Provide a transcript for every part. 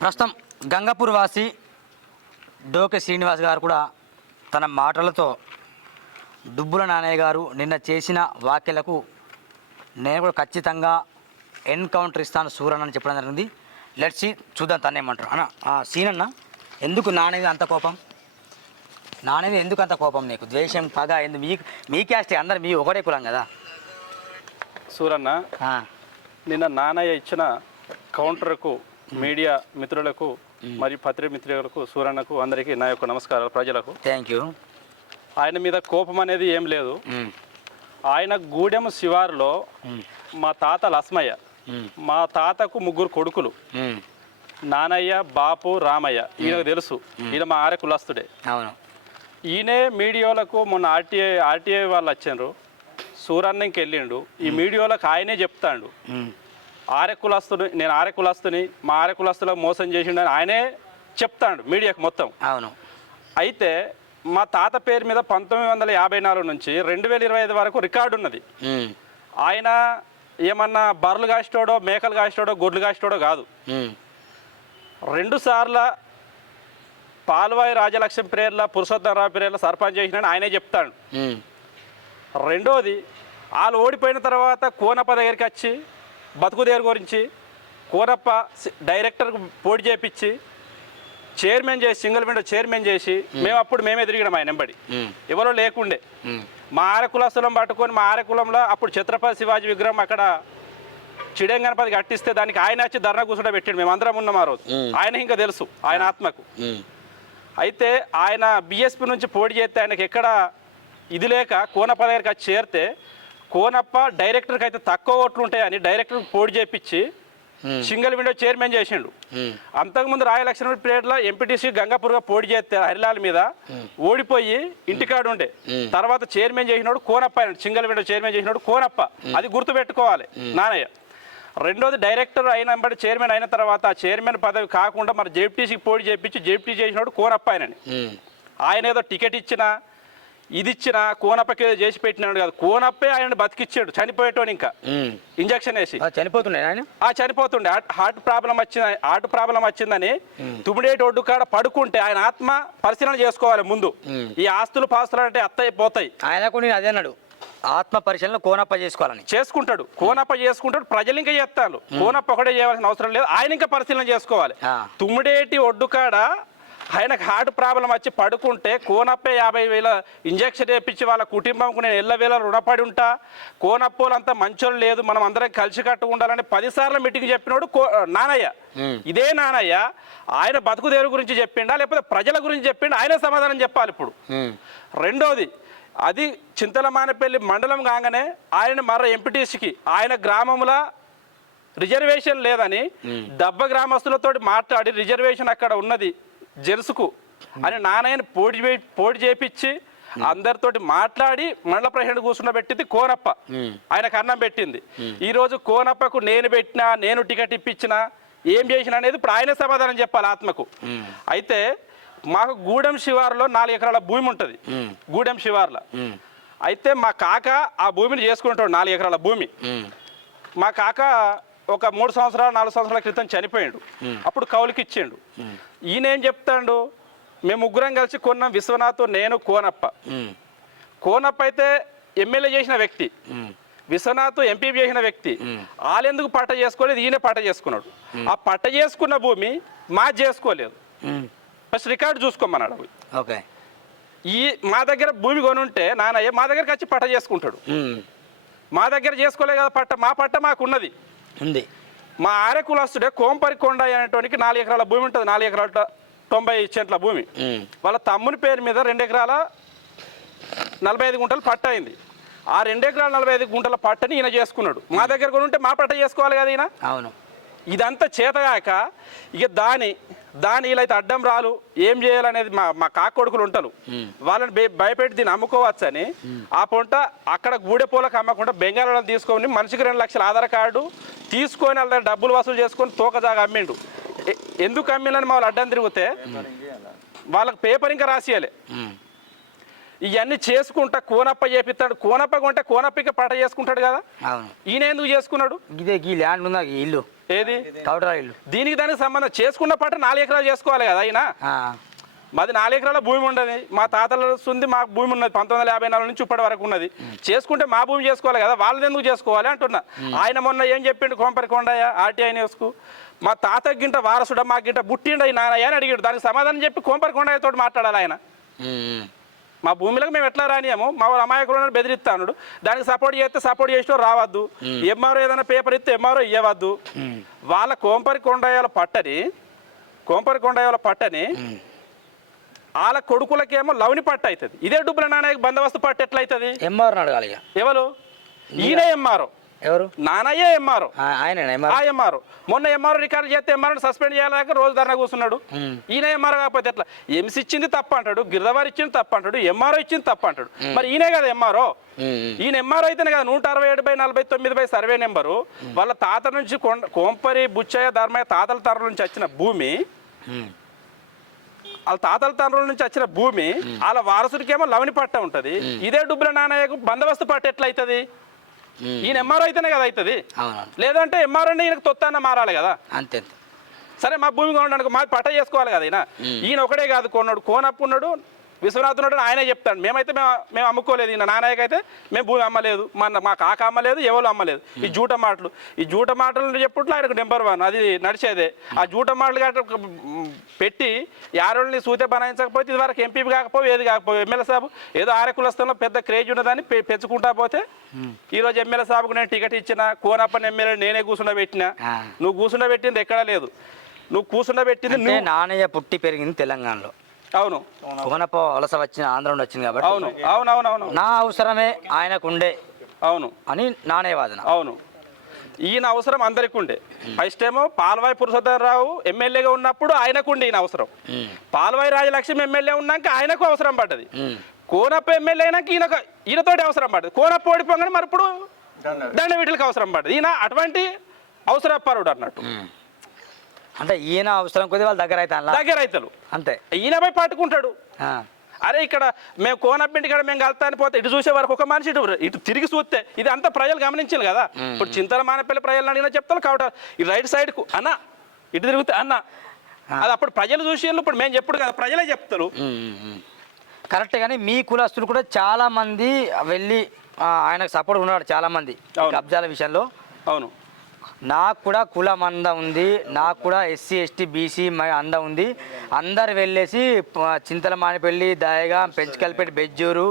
ప్రస్తుతం గంగపూర్ వాసి డోకే శ్రీనివాస్ గారు కూడా తన మాటలతో డుబ్బుల నానయ్య గారు నిన్న చేసిన వ్యాఖ్యలకు నేను కూడా ఖచ్చితంగా ఎన్కౌంటర్ ఇస్తాను సూరన్ అని చెప్పడం జరిగింది. లెట్స్ చూద్దాం తను ఏమంటారు. అన్న ఆ, సీన్ అన్న ఎందుకు నానేది అంత కోపం? నానేది ఎందుకు అంత కోపం నీకు? ద్వేషం పగ ఎందుకు? మీ మీ క్యాస్ట్ అందరు మీ ఒకటే కులం కదా? సూరన్న నిన్న నానయ్య ఇచ్చిన కౌంటర్కు మీడియా మిత్రులకు మరియు పత్రిక మిత్రులకు సూరన్నకు అందరికీ నా యొక్క నమస్కారాలు ప్రజలకు. థ్యాంక్ యూ ఆయన మీద కోపం అనేది ఏం లేదు. ఆయన గూడెం శివారులో మా తాత లస్మయ్య మా తాతకు ముగ్గురు కొడుకులు. నానయ్య బాపు రామయ్య ఈయనకు తెలుసు. ఈయన మా ఆర్య కులస్తుడే. అవును. ఈయనే మీడియాలకు మొన్న ఆర్టీఐ ఆర్టీఐ వాళ్ళు వచ్చారు. సూరన్నకి వెళ్ళిండు ఈ మీడియాలకు ఆయనే చెప్తాడు. ఆర్య కులస్తుని నేను ఆర్య కులస్తుని మా ఆర్య కులస్తులకు మోసం చేసిండని ఆయనే చెప్తాడు మీడియాకు మొత్తం. అవును. అయితే మా తాత పేరు మీద పంతొమ్మిది వందల యాభై నాలుగు నుంచి రెండు వేల ఇరవై ఐదు వరకు రికార్డు ఉన్నది. ఆయన ఏమన్నా బర్రెలు కాసేటోడో మేకలు కాసేటోడో గొడ్లు కాసేటోడో కాదు. రెండు సార్ల పాల్వాయి రాజలక్ష్మి ప్రేర్ల పురుషోత్తమరావు ప్రేర్ల సర్పంచ్ చేసిన ఆయనే చెప్తాడు. రెండోది వాళ్ళు ఓడిపోయిన తర్వాత కోనప్ప దగ్గరికి వచ్చి బతుకుదేరు గురించి కోనప్ప సి- డైరెక్టర్కు పోటీ చేపించి చైర్మన్ చేసి సింగిల్ విండో చైర్మన్ చేసి మేము. అప్పుడు మేమే తిరిగినాం ఆయన వెంబడి. ఎవరో లేకుండే. మా ఆరకులస్తులం పట్టుకొని మా ఆరకులంలో అప్పుడు ఛత్రపతి శివాజీ విగ్రహం అక్కడ చిడం గణపతి కట్టిస్తే దానికి ఆయన వచ్చి ధర్నా కూర్చుంటే పెట్టాడు. మేము అందరం ఉన్నాం ఆ రోజు. ఆయన ఇంకా తెలుసు ఆయన ఆత్మకు. అయితే ఆయన బీఎస్పీ నుంచి పోటీ చేస్తే ఆయనకి ఎక్కడ ఇది లేక కోనప్ప దగ్గరికి వచ్చి చేరితే కోనప్ప డైరెక్టర్కి అయితే తక్కువ ఓట్లు ఉంటాయని డైరెక్టర్ పోటీ చేపించి సింగిల్ విండో చైర్మన్ చేసిండు. అంతకుముందు రాయలక్ష్మి పీరియడ్లో ఎంపీటీసీ గంగాపూర్గా పోటీ చేస్తే హరిలాల్ మీద ఓడిపోయి ఇంటికాడు ఉండే. తర్వాత చైర్మన్ చేసినాడు కోనప్ప ఆయన సింగిల్ విండో చైర్మన్ చేసినాడు కోనప్ప. అది గుర్తుపెట్టుకోవాలి నానయ్య. రెండోది డైరెక్టర్ అయిన బట్టి చైర్మన్ అయిన తర్వాత ఆ చైర్మన్ పదవి కాకుండా మరి జేపీటీసీకి పోటీ చేపించి జేపీటీ చేసినాడు కోనప్ప ఆయనని. ఉమ్, ఆయన ఏదో టికెట్ ఇచ్చినా ఇది ఇచ్చినా కోనప్పకి ఏదో చేసి పెట్టినాడు కాదు. కోనప్పే ఆయన బతికిచ్చాడు చనిపోయేటోని ఇంకా. ఇంజక్షన్ వేసి. ఆ, చనిపోతున్నాయి ఆయన? ఆ చనిపోతుండే. హార్ట్- ప్రాబ్లం వచ్చింది హార్ట్ ప్రాబ్లం వచ్చిందని తుమ్మిడేటి ఒడ్డు కాడ పడుకుంటే ఆయన ఆత్మ పరిశీలన చేసుకోవాలి ముందు. ఈ ఆస్తులు పాస్తులు అంటే అత్తయ్య పోతాయి. ఆయనకు నేను అదే అన్నాడు. ఆత్మ పరిశీలన కోనప్ప చేసుకోవాలని. చేసుకుంటాడు. కోనప్ప చేసుకుంటాడు. ప్రజలు ఇంకా చేస్తాను కోనప్ప ఒకటే చేయవలసిన అవసరం లేదు. ఆయన ఇంకా పరిశీలన చేసుకోవాలి. తుమ్మిడేటి ఒడ్డు కాడ ఆయనకు హార్ట్ ప్రాబ్లం వచ్చి పడుకుంటే కోనప్పే యాభై వేల ఇంజక్షన్ వేయించి వాళ్ళ కుటుంబంకు నేను ఎల్లవేళ రుణపడి ఉంటా. కోనప్పోలంతా మంచోళ్ళు లేదు మనం అందరం కలిసికట్టు ఉండాలని పదిసార్లు మీటింగ్ చెప్పినోడు కో నానయ్య. ఇదే నానయ్య ఆయన బతుకుదేరు గురించి చెప్పిండా లేకపోతే ప్రజల గురించి చెప్పిండా ఆయన సమాధానం చెప్పాలి ఇప్పుడు. రెండోది అది చింతలమానపల్లి మండలం కాగానే ఆయన మర్ర ఎంపీటీసీకి ఆయన గ్రామంలో రిజర్వేషన్ లేదని దబ్బ గ్రామస్తులతో మాట్లాడి రిజర్వేషన్ అక్కడ ఉన్నది. జెర్సుకు అని నాన్నయ్యని పోటీ పోటీ చేపించి అందరితోటి మాట్లాడి మండల ప్రెసిడెంట్ కూర్చుండబెట్టింది కోనప్ప. ఉమ్, ఆయనకు అన్నం పెట్టింది. ఈ రోజు కోనప్పకు నేను పెట్టినా నేను టికెట్ ఇప్పించినా ఏం చేసిన అనేది ఇప్పుడు ఆయన సమాధానం చెప్పాలి ఆత్మకు. అయితే మాకు గూడెం శివారులో నాలుగు ఎకరాల భూమి ఉంటుంది. గూడెం శివార్లో. అయితే మా కాక ఆ భూమిని చేసుకుంటాడు నాలుగు ఎకరాల భూమి. మా కాక ఒక మూడు సంవత్సరాలు నాలుగు సంవత్సరాల క్రితం చనిపోయాడు. అప్పుడు కౌలుకి ఇచ్చిండు. ఈయన ఏం చెప్తాడు? మేము ముగ్గురం కలిసి కొన్నాం విశ్వనాథ్ నేను కోనప్ప. కోనప్ప అయితే ఎమ్మెల్యే చేసిన వ్యక్తి. విశ్వనాథ్ ఎంపీ చేసిన వ్యక్తి. వాళ్ళెందుకు పట్ట చేసుకోలేదు? ఈయన పట్ట చేసుకున్నాడు. ఆ పట్ట చేసుకున్న భూమి మా చేసుకోలేదు. ఫస్ట్ రికార్డు చూసుకోమన్నాడు అవి. ఓకే. ఈ మా దగ్గర భూమి కొనుంటే నాన్నయ్య మా దగ్గరకు వచ్చి పట్ట చేసుకుంటాడు. మా దగ్గర చేసుకోలే కదా పట్ట మా పట్ట మాకు ఉన్నది ఉంది. మా కులస్తుడే కోంపరి కొండ అనేటువంటి నాలుగు ఎకరాల భూమి ఉంటుంది. నాలుగు ఎకరాల తొంభై చెంట్ల భూమి. వాళ్ళ తమ్ముని పేరు మీద రెండు ఎకరాల నలభై ఐదు గుంటలు పట్ట అయింది. ఆ రెండు ఎకరాల నలభై ఐదు గుంటల పట్టని ఈయన చేసుకున్నాడు. మా దగ్గర కూడా ఉంటే మా పట్ట చేసుకోవాలి కదా ఈయన? అవును. ఇదంతా చేతగాక ఇక దాని దాని వీళ్ళైతే అడ్డం రాలు ఏం చేయాలనేది మా మా కాకొడుకులు ఉంటారు. వాళ్ళని భయ- భయపెట్టి దీన్ని అమ్ముకోవచ్చని ఆ పొంట అక్కడ గూడెపోలకు అమ్మకుండా బెంగాళలో తీసుకొని మనిషికి రెండు లక్షల ఆధార్ కార్డు తీసుకొని వాళ్ళ డబ్బులు వసూలు చేసుకొని తోకజాగా అమ్మిండు. ఎందుకు అమ్మిందని మా వాళ్ళు అడ్డం తిరిగితే వాళ్ళకి పేపర్ ఇంకా రాసియాలి. ఇవన్నీ చేసుకుంటా కోనప్ప చేపిస్తాడు. కోనప్ప కొంటే కోనప్పకి పట చేసుకుంటాడు కదా. అవును. ఈయన ఎందుకు చేసుకున్నాడు? ఇదే ఈ ల్యాండ్ ఉందా? ఈ ఇల్లు. ఏది? ఇల్లు దీనికి దానికి సంబంధం. చేసుకున్న పాట నాలుగు ఎకరాలు చేసుకోవాలి కదా అయినా? మాది నాలుగు ఎకరాల భూమి ఉండదు. మా తాతల ఉంది మాకు భూమి ఉన్నది. పంతొమ్మిది వందల యాభై నాలుగు నుంచి ఇప్పటి వరకు ఉన్నది. చేసుకుంటే మా భూమి చేసుకోవాలి కదా. వాళ్ళని ఎందుకు చేసుకోవాలి అంటున్నా. ఆయన మొన్న ఏం చెప్పిండు కోంపరి కొండయ్య ఆర్టీఐ న్యూస్కు? మా తాత గింట వారసుడ మా గింట బుట్టిండ నాయన అని అడిగాడు. దానికి సమాధానం చెప్పి కోంపరి కొండయ్య తోటి మాట్లాడాలి ఆయన. మా భూమిలోకి మేము ఎట్లా రానియము మా వాళ్ళ అమాయకులను బెదిరిస్తాను దానికి సపోర్ట్ చేస్తే సపోర్ట్ చేసినా రావద్దు. ఎంఆర్ఓ ఏదైనా పేపర్ ఇస్తే ఎంఆర్ఓ ఇవ్వద్దు వాళ్ళ కోంపరి కొండయ్యల పట్టని కోంపరి కొండయ్యల పట్టని వాళ్ళ కొడుకులకేమో లవని పట్ట అవుతుంది. ఇదే డబ్బుల నాన్నయ్యకి బందోబస్తు పట్టు ఎట్లయితుంది? ఎంఆర్ అడగాలి ఇక ఎవరు ఈయన ఎంఆర్ఓ. ఎవరు? నానయ్యే ఎంఆర్ఓ. ఆ, ఆయనేనా ఆ ఎంఆర్ మొన్న ఎంఆర్ఓ రికార్డు చేస్తే ఎంఆర్ఓ సస్పెండ్ చేయాలంటే రోజు ధర్నా కూర్చున్నాడు. ఈయన ఎంఆర్ఓ కాకపోతే ఎట్లా? ఎంసీ ఇచ్చింది తప్ప అంటాడు గిరిదవారి ఇచ్చింది తప్ప అంటాడు ఎంఆర్ఓ ఇచ్చింది తప్ప అంటాడు. మరి ఈయనే కదా ఎంఆర్ఓ. ఈయన ఎంఆర్ఓ అయితేనే కదా నూట అరవై ఏడు బై నలభై తొమ్మిది బై సర్వే నెంబరు. వాళ్ళ తాత నుంచి కోంపరి బుచ్చయ్య ధర్మయ్య తాతల తరం నుంచి వచ్చిన భూమి. వాళ్ళ తాతల తండ్రుల నుంచి వచ్చిన భూమి వాళ్ళ వారసుడికేమో లవని పట్ట ఉంటది. ఇదే డుబ్బుల నాన్నయ్యకు బందోబస్తు పట్ట ఎట్లయితది. ఈయన ఎంఆర్ఓ అయితేనే కదా అవుతుంది? లేదంటే ఎంఆర్ఓ ఈయనకు తొత్తాన్న మారాలి కదా? అంతే సరే మా భూమి కొనడానికి మాది పట్ట చేసుకోవాలి కదా ఈయన? ఈయన ఒకటే కాదు కొన్నాడు. కోనప్పు ఉన్నాడు విశ్వనాథ్ ఉన్నాడు అని ఆయనే చెప్తాడు. మేమైతే మేము మేము అమ్ముకోలేదు. ఈయన నాన్నయ్యకి అయితే మేము భూమి అమ్మలేదు. మన మా కాక అమ్మలేదు ఎవరు అమ్మలేదు. ఈ జూట మాటలు. ఈ జూట మాటలు చెప్పుట్లో ఆయనకు నెంబర్ వన్ అది నడిచేదే. ఆ జూట మాటలు పెట్టి యారోళ్ళని సూతే బనాయించకపోతే ఇది వరకు ఎంపీ కాకపోతే ఏది కాకపోతే ఎమ్మెల్యే సాబు ఏదో ఆరకులస్థంలో పెద్ద క్రేజ్ ఉన్నదని పెంచుకుంటా పోతే ఈరోజు ఎమ్మెల్యే సాబుకు నేను టికెట్ ఇచ్చిన కోనప్పని ఎమ్మెల్యే నేనే కూర్చుండబెట్టిన. నువ్వు కూర్చుండబెట్టింది ఎక్కడా లేదు. నువ్వు కూర్చుండబెట్టింది అంటే నువ్వు నానయ్య పుట్టి పెరిగింది తెలంగాణలో. అవును. కోనప వలస వచ్చిన ఆంధ్ర నుండి వచ్చింది కాబట్టి అవును. అవును అవును అవును నా అవసరమే ఆయనకు ఉండే అవును. అని నాణ్య వాదన. అవును. ఈయన అవసరం అందరికి ఉండే ఫస్ట్ ఏమో పాల్వాయి పురుషోత్తరరావు ఎమ్మెల్యేగా ఉన్నప్పుడు ఆయనకు ఉండే ఈయన అవసరం. పాల్వాయి రాజలక్ష్మి ఎమ్మెల్యే ఉన్నాక ఆయనకు అవసరం పడ్డది. కోనప్ప ఎమ్మెల్యే అయినాక ఈయనకు ఈయనతోటి అవసరం పడ్డది. కోనప్ప ఓడిపోగానే మరి ఇప్పుడు దండ వీటికి అవసరం పడ్డది. ఈయన అటువంటి అవసరపరుడు అన్నట్టు. అంటే ఈయన అవసరం కొద్ది వాళ్ళ దగ్గర అయితే దగ్గర రైతులు అంతే. ఈయన పోయి పట్టుకుంటాడు. అరే ఇక్కడ మేము కోనప్పింటి ఇక్కడ మేము కలుతాని పోతే ఇటు చూసే వరకు ఒక మనిషి ఇటు ఇటు తిరిగి చూస్తే ఇది అంతా ప్రజలు గమనించాలి కదా. ఇప్పుడు చింతల మానపల్లి ప్రజలు అడిగినా చెప్తాను కాబట్టి ఈ రైట్ సైడ్కు అన్న ఇటు తిరిగితే అన్న. అది అప్పుడు ప్రజలు చూసి ఇప్పుడు మేము చెప్పుడు కదా ప్రజలే చెప్తారు. కరెక్ట్ కానీ మీ కులస్తులు కూడా చాలా మంది వెళ్ళి ఆయనకు సపోర్ట్ ఉన్నాడు చాలా మంది. కబ్జాల విషయంలో. అవును. నాకు కూడా కులం అంద ఉంది నాకు కూడా ఎస్సీ ఎస్టీ బీసీ అంద ఉంది. అందరు వెళ్ళేసి చింతల మానిపల్లి దయగా పెంచుకల్పేట బెజ్జూరు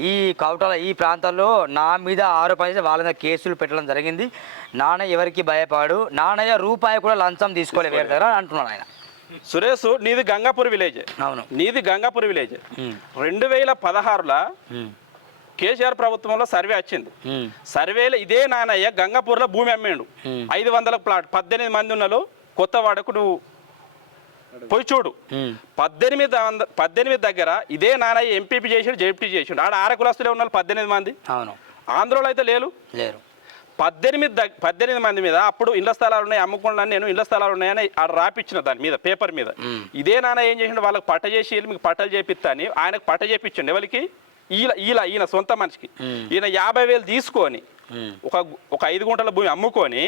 ఈ కౌటాల ఈ ప్రాంతాల్లో నా మీద ఆరోపణ వాళ్ళ మీద కేసులు పెట్టడం జరిగింది. నాన్నయ్య ఎవరికి భయపడు నాన్నయ్య రూపాయి కూడా లంచం తీసుకోలేదు వేరే దగ్గర అంటున్నాడు ఆయన. సురేష్ నీది గంగాపూర్ విలేజ్. అవును. నీది గంగాపూర్ విలేజ్. రెండు వేల పదహారులో కేసీఆర్ ప్రభుత్వంలో సర్వే వచ్చింది. సర్వేలో ఇదే నానయ్య గంగాపూర్లో భూమి అమ్మిండు. ఐదు వందల ప్లాట్ పద్దెనిమిది మంది ఉన్నలు కొత్త వాడకు నువ్వు పోయి చూడు. పద్దెనిమిది పద్దెనిమిది దగ్గర ఇదే నానయ్య ఎంపీపీ చేసిండు జేపీ చేసిండు ఆడ ఆర కులస్తులే ఉన్నారు పద్దెనిమిది మంది. అవును. ఆంధ్రలో అయితే లేరు. లేరు. పద్దెనిమిది దగ్ పద్దెనిమిది మంది మీద అప్పుడు ఇళ్ళ స్థలాలు ఉన్నాయి అమ్ముకున్నాను నేను ఇళ్ళ స్థలాలు ఉన్నాయని ఆడ రాపిచ్చిన దాని మీద పేపర్ మీద. ఇదే నాన్న ఏం చేసిండు? వాళ్ళకి పట్ట చేసి మీకు పట్టలు చేపిస్తా అని ఆయనకు పట్ట చేపించండి ఎవరికి? ఈల ఈల ఈయన సొంత మనిషికి. ఈయన యాభై వేలు తీసుకొని ఒక ఒక ఐదు గుంటల భూమి అమ్ముకొని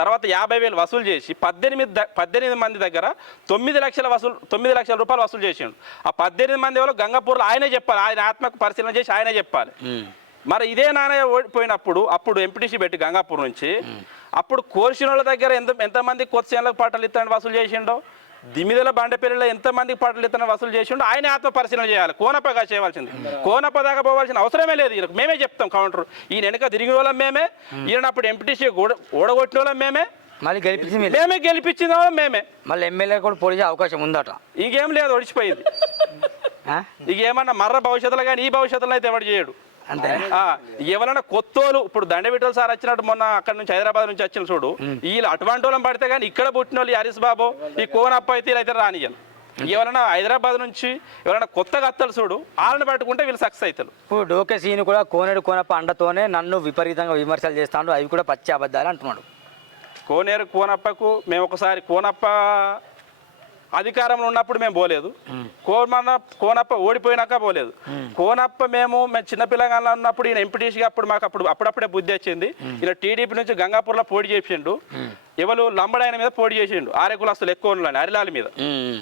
తర్వాత యాభై వేలు వసూలు చేసి పద్దెనిమిది పద్దెనిమిది మంది దగ్గర తొమ్మిది లక్షల వసూలు తొమ్మిది లక్షల రూపాయలు వసూలు చేసిండు. ఆ పద్దెనిమిది మంది ఎవరో గంగపూర్లో ఆయనే చెప్పాలి. ఆయన ఆత్మకు పరిశీలన చేసి ఆయనే చెప్పాలి. మరి ఇదే నాణ్య ఓడిపోయినప్పుడు అప్పుడు ఎంపీటీసీ పెట్టి గంగాపూర్ నుంచి అప్పుడు కోర్సిన వాళ్ళ దగ్గర ఎంత ఎంతమంది కొత్త చేనులకు పాటలు ఇస్తాను వసూలు చేసిండో? దిమిదల బండపల్లిలో ఎంతమందికి పాటలు ఇస్తాను వసూలు చేసిండో ఆయన ఆత్మ పరిశీలన చేయాలి. కోనపగా చేయవలసింది. కోనప దాకా పోవాల్సిన అవసరమే లేదు ఈయనకు. మేమే చెప్తాం కౌంటర్. ఈయన వెనక తిరిగిన వాళ్ళం మేమే. ఈయన అప్పుడు ఎంపీటీసీ ఓడగొట్టిన వాళ్ళం మేమే. మళ్ళీ గెలిపించింది. మేమే గెలిపించిన వాళ్ళం మేమే. మళ్ళీ ఎమ్మెల్యే కూడా పోటీ అవకాశం ఉందట. ఇంకేం లేదు ఒడిచిపోయింది. ఆ? ఇక ఏమన్నా మర్ర భవిష్యత్తులో కానీ ఈ భవిష్యత్తులో అయితే ఎవడు చేయడు. అంతే ఆ, ఎవరైనా కొత్తోళ్ళు ఇప్పుడు దండవిటోలు సార్ వచ్చినట్టు మొన్న అక్కడ నుంచి హైదరాబాద్ నుంచి వచ్చిన చూడు వీళ్ళు అటువంటి వాళ్ళని పడితే కానీ ఇక్కడ పుట్టిన వాళ్ళు హరీష్ బాబు ఈ కోనప్ప అయితే అయితే రానియను ఎవరైనా హైదరాబాద్ నుంచి ఎవరైనా కొత్తగా అత్తలు చూడు వాళ్ళని పట్టుకుంటే వీళ్ళు సక్సెస్ అవుతారు. ఇప్పుడు డోకే సీన్ కూడా కోనేడు కోనప్ప అండతోనే నన్ను విపరీతంగా విమర్శలు చేస్తాడు అవి కూడా పచ్చి అబద్ధాలు అంటున్నాడు. కోనేరు కోనప్పకు మేము ఒకసారి కోనప్ప అధికారంలో ఉన్నప్పుడు మేము పోలేదు. కోమన్న కోనప్ప ఓడిపోయినాక పోలేదు. కోనప్ప మేము మేము చిన్నపిల్లగానే ఉన్నప్పుడు ఈయన ఎంపీటీసీగా అప్పుడు మాకు అప్పుడు అప్పుడప్పుడే బుద్ధి వచ్చింది. ఇలా టీడీపీ నుంచి గంగాపూర్లో పోటీ చేసిండు. ఎవరు లంబడాయన మీద పోటీ చేసిండు. ఆరే కులస్తులు ఎక్కువ ఉన్నారని అరిలాల మీద.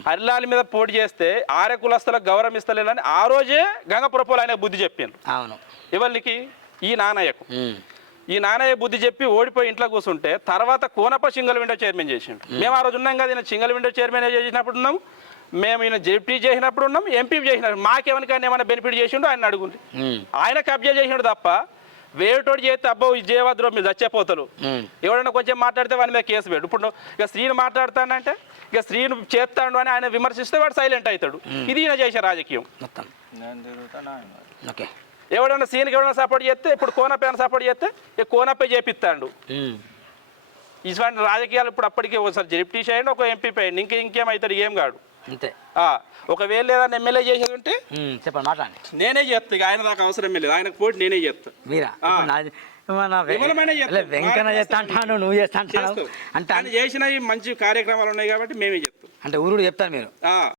అరిలాల మీద పోటీ చేస్తే ఆరే కులస్తులకు గౌరవం ఇస్తలేనని ఆ రోజే గంగపురపోలు ఆయన బుద్ధి చెప్పిండు. అవును. ఎవరికి ఈ నానయ్యకు ఉమ్. ఈ నానయ్య బుద్ధి చెప్పి ఓడిపోయి ఇంట్లో కూర్చుంటే తర్వాత కోనప్ప సింగల్ విండో చైర్మన్ చేసిండు. మేము. ఆ రోజు ఉన్నాం కదా ఈయన సింగల్ విండో చైర్మన్ చేసినప్పుడు ఉన్నాం? మేము ఈయన జెడ్పీ చేసినప్పుడు ఉన్నాం ఎంపీ చేసినప్పుడు. మాకేమనికైనా ఏమైనా బెనిఫిట్ చేసిండు ఆయన అడుగుంది. ఆయన కబ్జా చేసిండు తప్ప వేరేటోడు చేస్తే అబ్బో ఇది చేయవద్దు మీరు చచ్చిపోతారు. ఎవడన్నా కొంచెం మాట్లాడితే వాని మీద కేసు పెట్టు ఇప్పుడు ఇక శ్రీను మాట్లాడతానంటే ఇక శ్రీను చేస్తాడు అని ఆయన విమర్శిస్తే వాడు సైలెంట్ అవుతాడు. ఇది ఈయన చేసే రాజకీయం. మొత్తం. ఓకే. ఎవడన్నా సీన్కి ఎవడన్నా సపోర్ట్ చేస్తే ఇప్పుడు కోనపైన సపోర్ట్ చేస్తే కోనపై చేపిస్తాడు. ఇటువంటి రాజకీయాలు ఇప్పుడు అప్పటికే ఒకసారి జెడ్పీ చేయండి ఒక ఎంపీ పోయండి ఇంక ఇంకేమవుతాడు ఏం కాడు. అంతే. ఆ, ఒకవేళ ఏదైనా ఎమ్మెల్యే చేసేది ఉంటే. చెప్పండి మాట్లాడండి. నేనే చేస్తా ఆయన దాకా అవసరం లేదు. ఆయనకు పోటీ నేనే చేస్తా. మీరా? వెంకన్న చేస్తా అంటాను నువ్వు చేస్తా అంటాను. అంటే చేసిన ఈ మంచి కార్యక్రమాలు ఉన్నాయి కాబట్టి మేమే చెప్తాం అంటే ఊరుడు చెప్తారు మీరు.